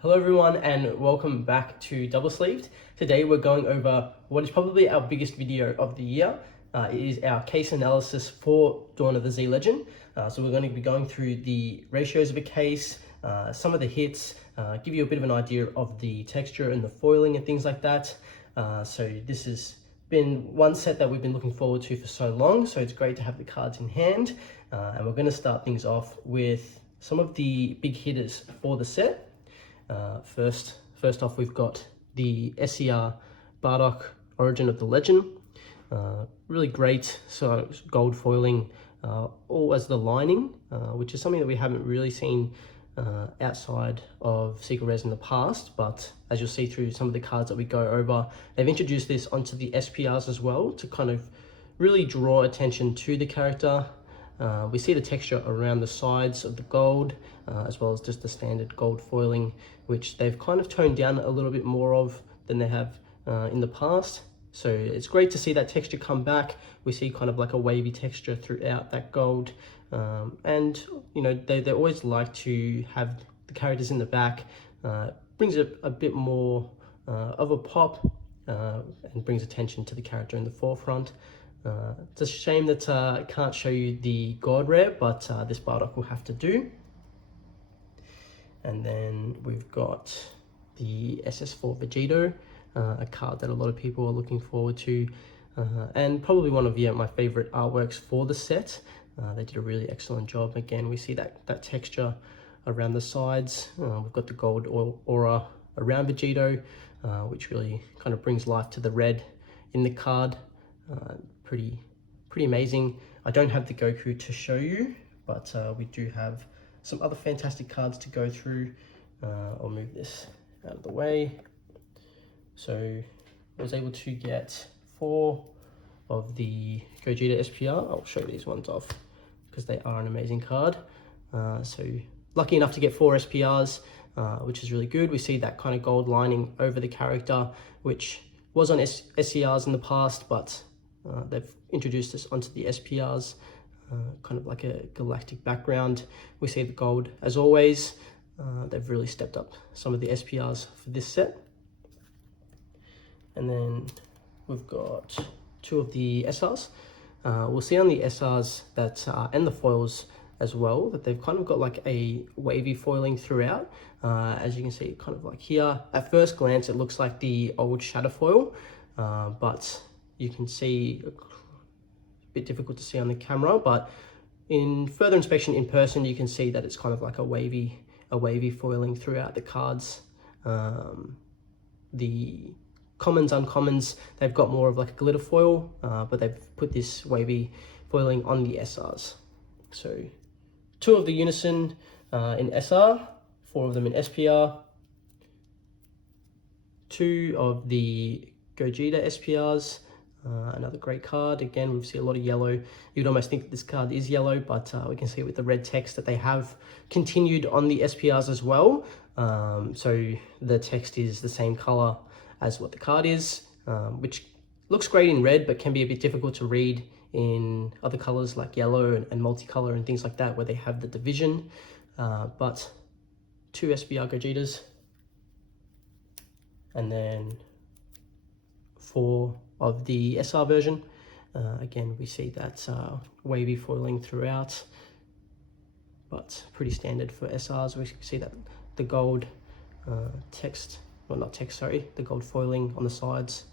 Hello everyone and welcome back to Double Sleeved. Today we're going over what is probably our biggest video of the year. It is our case analysis for Dawn of the Z Legend. So we're going to be going through the ratios of a case, some of the hits, give you a bit of an idea of the texture and the foiling and things like that. So this has been one set that we've been looking forward to for so long, so it's great to have the cards in hand. And we're going to start things off with some of the big hitters for the set. First off, we've got the SER Bardock Origin of the Legend. Really great so gold foiling, all as the lining, which is something that we haven't really seen outside of Secret Res in the past, but as you'll see through some of the cards that we go over, they've introduced this onto the SPRs as well to kind of really draw attention to the character. We see the texture around the sides of the gold, as well as just the standard gold foiling, which they've kind of toned down a little bit more of than they have in the past. So it's great to see that texture come back. We see kind of like a wavy texture throughout that gold. And, you know, they always like to have the characters in the back. Brings it a bit more of a pop and brings attention to the character in the forefront. It's a shame that I can't show you the God Rare, but this Bardock will have to do. And then we've got the SS4 Vegito, a card that a lot of people are looking forward to, and probably one of my favorite artworks for the set. They did a really excellent job. Again, we see that texture around the sides. We've got the gold aura around Vegito, which really kind of brings life to the red in the card. Pretty amazing. I don't have the Goku to show you, but we do have some other fantastic cards to go through. I'll move this out of the way. So I was able to get 4 of the Gogeta SPR. I'll show these ones off because they are an amazing card. So lucky enough to get 4 SPRs, which is really good. We see that kind of gold lining over the character, which was on SCRs in the past, but they've introduced this onto the SPRs, kind of like a galactic background. We see the gold as always. They've really stepped up some of the SPRs for this set. And then we've got 2 of the SRs. We'll see on the SRs that, and the foils as well, that they've kind of got like a wavy foiling throughout. As you can see, kind of like here, at first glance, it looks like the old Shadow foil, but you can see a bit difficult to see on the camera, but in further inspection in person, you can see that it's kind of like a wavy foiling throughout the cards. The commons, uncommons, they've got more of like a glitter foil, but they've put this wavy foiling on the SRs. So 2 of the Unison in SR, 4 of them in SPR, 2 of the Gogeta SPRs. Another great card. Again, we see a lot of yellow. You'd almost think that this card is yellow, but we can see with the red text that they have continued on the SPRs as well. So the text is the same color as what the card is, which looks great in red, but can be a bit difficult to read in other colors like yellow and multicolor and things like that, where they have the division. But 2 SPR Gogetas, and then 4 of the SR version. Again, we see that wavy foiling throughout, but pretty standard for SRs. We see that the gold text, well, not text, sorry, the gold foiling on the sides.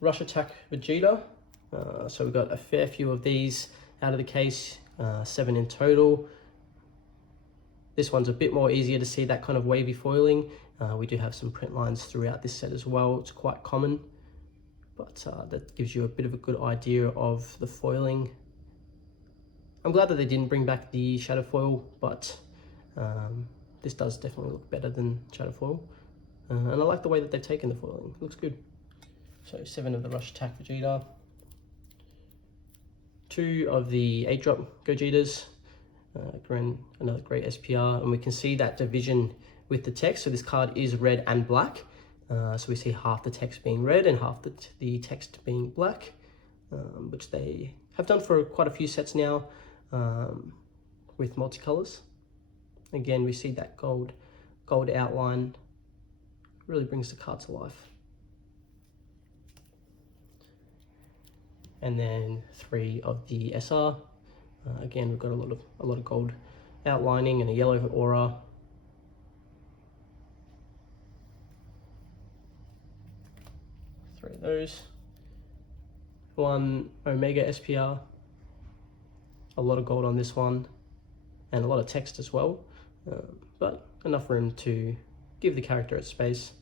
Rush Attack Vegeta. So we've got a fair few of these out of the case, 7 in total. This one's a bit more easier to see that kind of wavy foiling. We do have some print lines throughout this set as well. It's quite common, but that gives you a bit of a good idea of the foiling. I'm glad that they didn't bring back the Shadow foil, but this does definitely look better than Shadow foil. And I like the way that they've taken the foiling. It looks good. So 7 of the Rush Attack Vegeta, 2 of the 8-drop Gogetas. Another great SPR, and we can see that division with the text. So this card is red and black, so we see half the text being red and half the text being black, which they have done for quite a few sets now. with multicolors. Again, we see that gold outline really brings the card to life. And then 3 of the SR. Again, we've got a lot of gold outlining and a yellow aura. Three of those. 1 Omega SPR. A lot of gold on this one, and a lot of text as well, but enough room to give the character its space.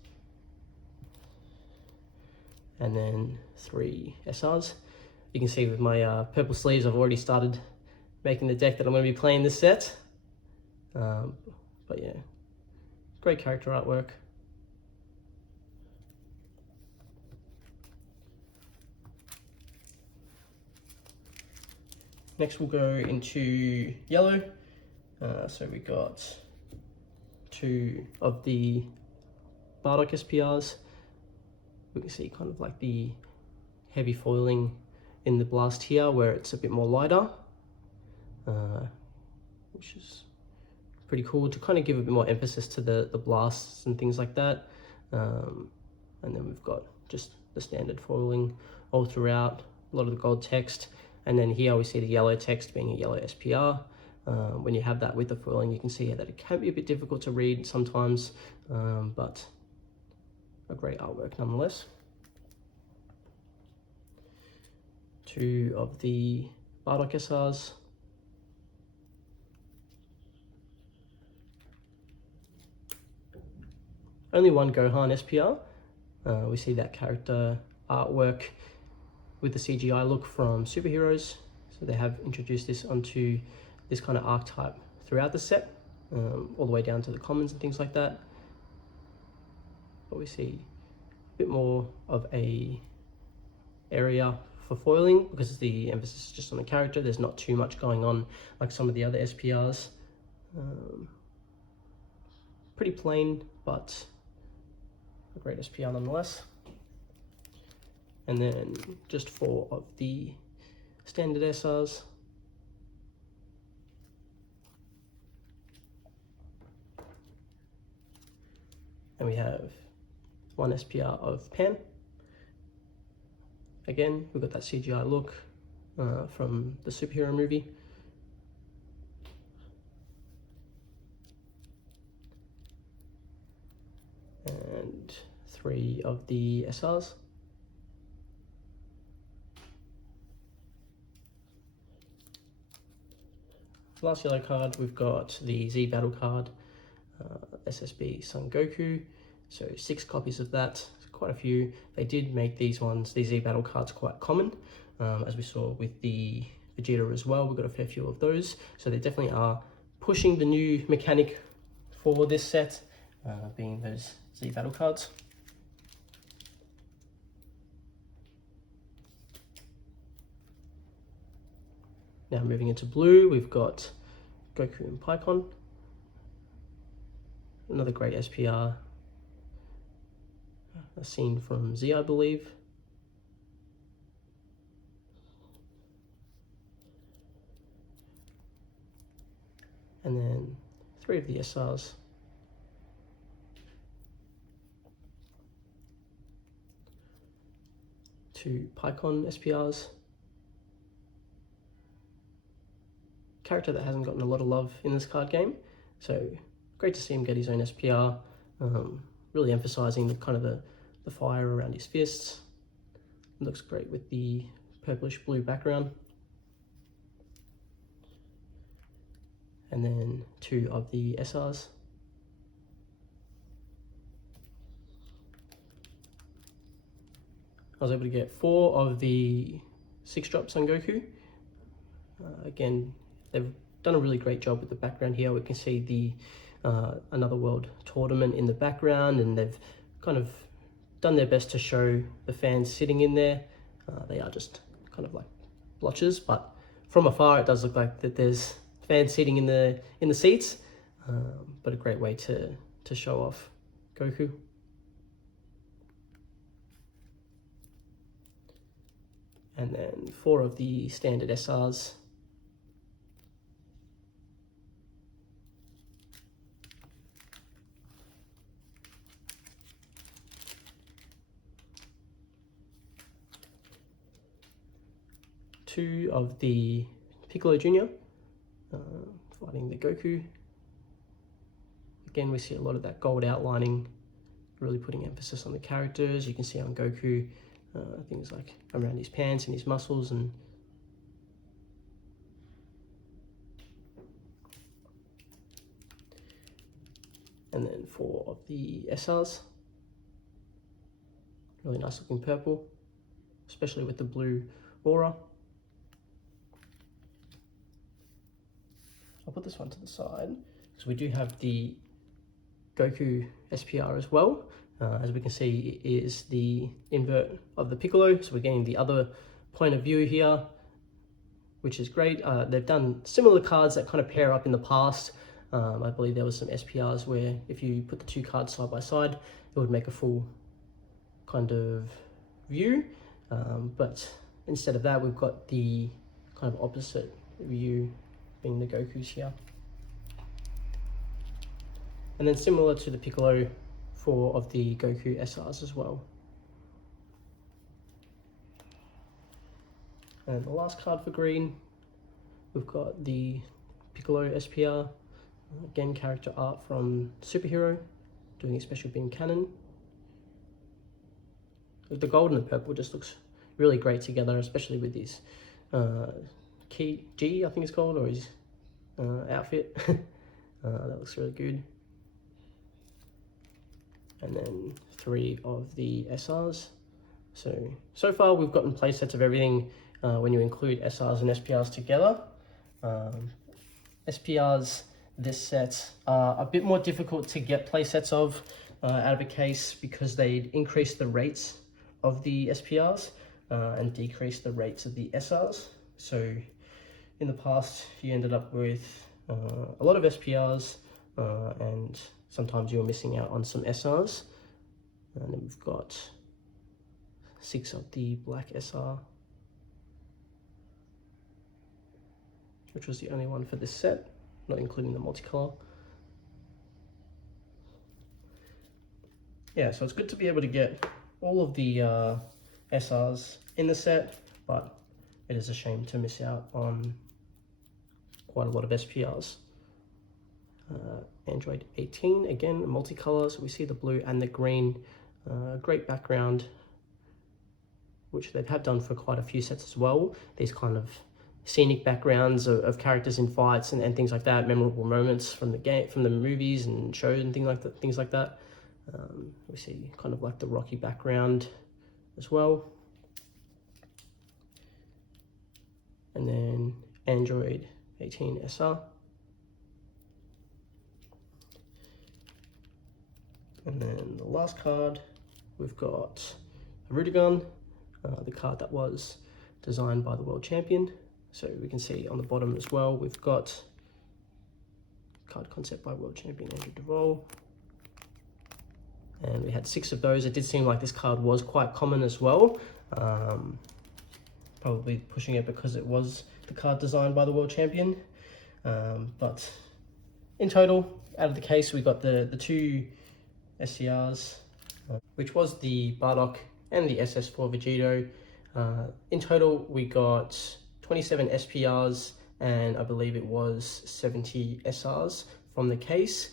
And then 3 SRs. You can see with my purple sleeves, I've already started making the deck that I'm going to be playing this set. But yeah, great character artwork. Next we'll go into yellow. So we got 2 of the Bardock SPRs. We can see kind of like the heavy foiling in the blast here where it's a bit more lighter, which is pretty cool to kind of give a bit more emphasis to the blasts and things like that. And then we've got just the standard foiling all throughout, a lot of the gold text. And then here we see the yellow text being a yellow SPR. When you have that with the foiling, you can see that it can be a bit difficult to read sometimes, but a great artwork nonetheless. 2 of the Bardock SRs. Only 1 Gohan SPR. We see that character artwork with the CGI look from Superheroes. So they have introduced this onto this kind of archetype throughout the set, all the way down to the commons and things like that. But we see a bit more of a area for foiling because the emphasis is just on the character. There's not too much going on like some of the other SPRs. Pretty plain, but a great SPR nonetheless. And then just 4 of the standard SRs. And we have 1 SPR of Pan. Again, we've got that CGI look from the superhero movie. And 3 of the SRs. Last yellow card, we've got the Z Battle card, SSB Son Goku. So 6 copies of that, quite a few. They did make these Z Battle cards quite common, as we saw with the Vegeta as well. We've got a fair few of those. So they definitely are pushing the new mechanic for this set, being those Z Battle cards. Now moving into blue, we've got Goku and Pikkon. Another great SPR. A scene from Z, I believe. And then 3 of the SRs. 2 Pikkon SPRs. Character that hasn't gotten a lot of love in this card game, so great to see him get his own SPR, really emphasizing the kind of the fire around his fists. It looks great with the purplish blue background. And then 2 of the SRs. I was able to get 4 of the 6-drop Son Goku. Again, they've done a really great job with the background here. We can see the Another World tournament in the background, and they've kind of done their best to show the fans sitting in there. They are just kind of like blotches, but from afar it does look like that there's fans sitting in the seats, but a great way to show off Goku. And then 4 of the standard SRs. 2 of the Piccolo Jr. Fighting the Goku. Again, we see a lot of that gold outlining, really putting emphasis on the characters. You can see on Goku things like around his pants and his muscles, and then 4 of the SRs. Really nice looking purple, especially with the blue aura. I'll put this one to the side because we do have the Goku SPR as well. As we can see, it is the invert of the Piccolo, so we're getting the other point of view here, which is great. They've done similar cards that kind of pair up in the past. I believe there was some SPRs where if you put the 2 cards side by side, it would make a full kind of view, but instead of that, we've got the kind of opposite view being the Gokus here. And then similar to the Piccolo, 4 of the Goku SRs as well. And the last card for green, we've got the Piccolo SPR, again character art from Superhero, doing a special beam cannon. The gold and the purple just looks really great together, especially with his G, I think it's called, or his outfit. That looks really good. And then 3 of the SRs. So far we've gotten playsets of everything when you include SRs and SPRs together. SPRs, this set, are a bit more difficult to get playsets of out of a case because they increase the rates of the SPRs and decrease the rates of the SRs. So in the past you ended up with a lot of SPRs and sometimes you were missing out on some SRs. And then we've got 6 of the black SR, which was the only one for this set, not including the multicolor. Yeah, so it's good to be able to get all of the SRs in the set, but it is a shame to miss out on quite a lot of SPRs. Android 18, again, multicolor, so we see the blue and the green. Great background, which they have done for quite a few sets as well. These kind of scenic backgrounds of characters in fights and things like that, memorable moments from the game, from the movies and shows and things like that. We see kind of like the Rocky background as well. And then Android 18 SR. And then the last card, we've got a Rudigun, the card that was designed by the world champion. So we can see on the bottom as well, we've got card concept by world champion Andrew Devol. And we had 6 of those. It did seem like this card was quite common as well. Probably pushing it because it was the card designed by the world champion. But in total, out of the case, we got the 2 SCRs, which was the Bardock and the SS4 Vegito. In total, we got 27 SPRs and I believe it was 70 SRs from the case.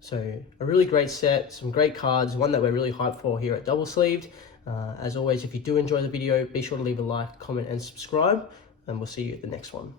So a really great set, some great cards, one that we're really hyped for here at Double Sleeved. As always, if you do enjoy the video, be sure to leave a like, comment and subscribe, and we'll see you at the next one.